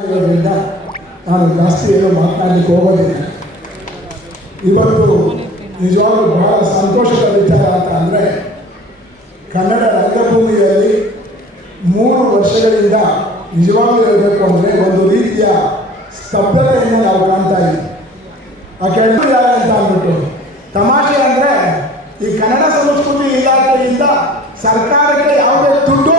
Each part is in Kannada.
ಕಾರಣಗಳಿಂದ ನಾನು ಜಾಸ್ತಿ ಏನೋ ಮಾತನಾಡಲಿಕ್ಕೆ ಹೋಗೋದಿಲ್ಲ. ಇವತ್ತು ನಿಜವಾಗ್ಲೂ ಬಹಳ ಸಂತೋಷದ ವಿಚಾರ ಅಂತ ಅಂದರೆ ಕನ್ನಡ ರಂಗಭೂಮಿಯಲ್ಲಿ ಮೂರು ವರ್ಷಗಳಿಂದ ನಿಜವಾಗ್ಲೂ ಹೇಳಬೇಕು ಅಂದರೆ ಒಂದು ರೀತಿಯ ಸ್ತಬ್ಧತೆಯನ್ನು ನಾವು ಕಾಣ್ತಾ ಇದ್ದೀವಿ. ಆ ಕೆಳಗೆ ಯಾರು ಅಂತ ಅಂದ್ಬಿಟ್ಟು, ತಮಾಷೆ ಅಂದ್ರೆ ಈ ಕನ್ನಡ ಸಂಸ್ಕೃತಿ ಇಲಾಖೆಯಿಂದ ಸರ್ಕಾರಕ್ಕೆ ಯಾವುದೇ ದುಡ್ಡು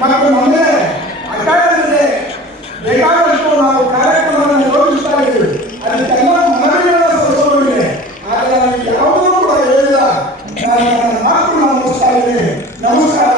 ಮತ್ತು ಮೊನ್ನೆ ಅಕಾಡೆಮಿಗೆ ಬೇಕಾದಷ್ಟು ನಾವು ಕಾರ್ಯಕ್ರಮವನ್ನು ಯೋಜಿಸ್ತಾ ಇದ್ದೀವಿ. ಅದಕ್ಕೆಲ್ಲ ಮನವಿಗಳನ್ನು ಸಲ್ಲಿಸಿಕೊಂಡಿದೆ ಆದರೆ ನನಗೆ ಯಾವುದೂ ಕೂಡ ಹೇಳಿಲ್ಲ ನಾನು ನನ್ನ ಮಾತು ನಾನು ಮುಗಿಸ್ತಾ ಇದ್ದೀನಿ. ನಮಸ್ಕಾರ.